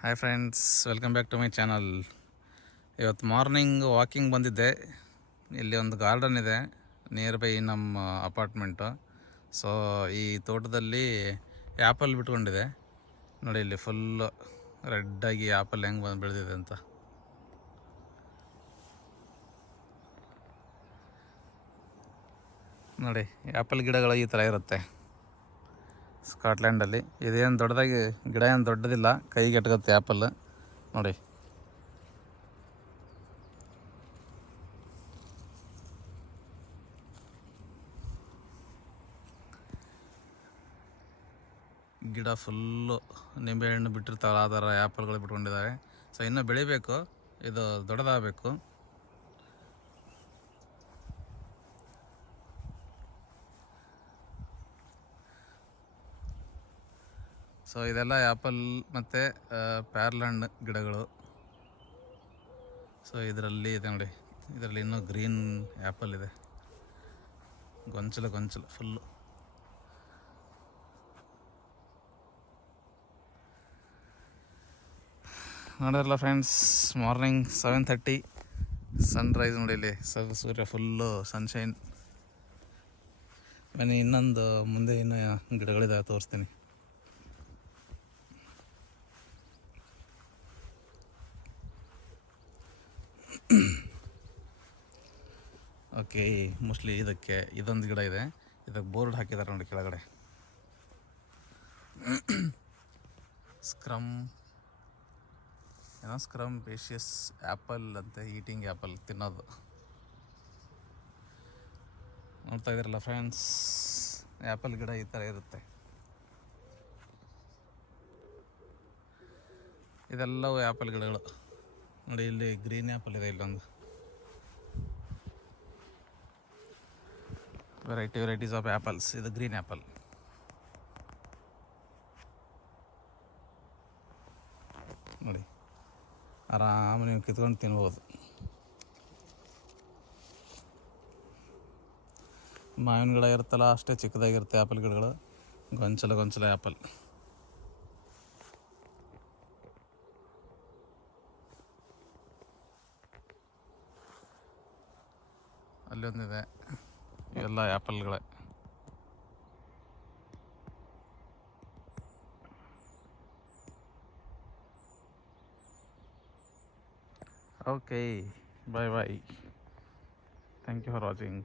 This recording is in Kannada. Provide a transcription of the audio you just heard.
Hi friends, welcome back to my channel. ಇವತ್ತು ಮಾರ್ನಿಂಗ್ ವಾಕಿಂಗ್ ಬಂದಿದ್ದೆ. ಇಲ್ಲಿ ಒಂದು ಗಾರ್ಡನ್ ಇದೆ ನಿಯರ್ ಬೈ ನಮ್ಮ ಅಪಾರ್ಟ್ಮೆಂಟು. ಸೊ ಈ ತೋಟದಲ್ಲಿ ಆ್ಯಪಲ್ ಬಿಟ್ಕೊಂಡಿದೆ ನೋಡಿ. ಇಲ್ಲಿ ಫುಲ್ಲು ರೆಡ್ಡಾಗಿ ಆ್ಯಪಲ್ ಹೆಂಗೆ ಬಂದು ಬೆಳೆದಿದೆ ಅಂತ ನೋಡಿ. ಆ್ಯಪಲ್ ಗಿಡಗಳು ಈ ಥರ ಇರುತ್ತೆ ಸ್ಕಾಟ್ಲ್ಯಾಂಡಲ್ಲಿ. ಇದೇನು ದೊಡ್ಡದಾಗಿ ಗಿಡ ಏನು ದೊಡ್ಡದಿಲ್ಲ, ಕೈಗೆ ಎಟ್ಗುತ್ತೆ ಆ್ಯಪಲ್ ನೋಡಿ. ಗಿಡ ಫುಲ್ಲು ನಿಂಬೆಹಣ್ಣು ಬಿಟ್ಟಿರ್ತಾವಲ್ಲ ಆ ಥರ ಆ್ಯಪಲ್ಗಳು ಬಿಟ್ಕೊಂಡಿದ್ದಾವೆ. ಸೊ ಇನ್ನೂ ಬೆಳಿಬೇಕು, ಇದು ದೊಡ್ಡದಾಗಬೇಕು. ಸೊ ಇದೆಲ್ಲ ಆ್ಯಪಲ್ ಮತ್ತು ಪ್ಯಾರ್ಲಹಣ್ಣು ಗಿಡಗಳು. ಸೊ ಇದರಲ್ಲಿ ಇದೆ ನೋಡಿ, ಇದರಲ್ಲಿ ಇನ್ನೂ ಗ್ರೀನ್ ಆ್ಯಪಲ್ ಇದೆ, ಗೊಂಚಲು ಫುಲ್ಲು. ನೋಡಿರಲ್ಲ ಫ್ರೆಂಡ್ಸ್, ಮಾರ್ನಿಂಗ್ 7:30 ಸನ್ರೈಸ್ ನೋಡಿ. ಇಲ್ಲಿ ಸೂರ್ಯ ಫುಲ್ಲು ಸನ್ಶೈನ್. ಬನ್ನಿ ಇನ್ನೊಂದು ಮುಂದೆ ಇನ್ನೂ ಗಿಡಗಳಿದ್ದಾವೆ, ತೋರಿಸ್ತೀನಿ. ಓಕೆ, ಮೋಸ್ಟ್ಲಿ ಇದೊಂದು ಗಿಡ ಇದೆ, ಇದಕ್ಕೆ ಬೋರ್ಡ್ ಹಾಕಿದ್ದಾರೆ ನೋಡಿ ಕೆಳಗಡೆ. ಸ್ಕ್ರಮ್ ಬೇಷಿಯಸ್ ಆ್ಯಪಲ್ ಅಂತೆ, ಈಟಿಂಗ್ ಆ್ಯಪಲ್, ತಿನ್ನೋದು. ನೋಡ್ತಾ ಇದ್ದೀರಲ್ಲ ಫ್ರೆಂಡ್ಸ್, ಆ್ಯಪಲ್ ಗಿಡ ಈ ಥರ ಇರುತ್ತೆ. ಇದೆಲ್ಲವೂ ಆ್ಯಪಲ್ ಗಿಡಗಳು ನೋಡಿ. ಇಲ್ಲಿ ಗ್ರೀನ್ ಆ್ಯಪಲ್ ಇದೆ, ಇಲ್ಲೊಂದು ವೆರೈಟೀಸ್ ಆಫ್ ಆ್ಯಪಲ್ಸ್. ಇದು ಗ್ರೀನ್ ಆ್ಯಪಲ್ ನೋಡಿ, ಆರಾಮ ನೀವು ಕಿತ್ಕೊಂಡು ತಿನ್ಬೋದು. ಮಾವಿನ ಗಿಡ ಇರುತ್ತಲ್ಲ ಅಷ್ಟೇ ಚಿಕ್ಕದಾಗಿರುತ್ತೆ ಆ್ಯಪಲ್ ಗಿಡಗಳು, ಗೊಂಚಲ ಆ್ಯಪಲ್. ಅಲ್ಲೊಂದಿದೆ, ಇವೆಲ್ಲ ಆ್ಯಪಲ್ಗಳೇ. Okay, bye. Thank you for watching.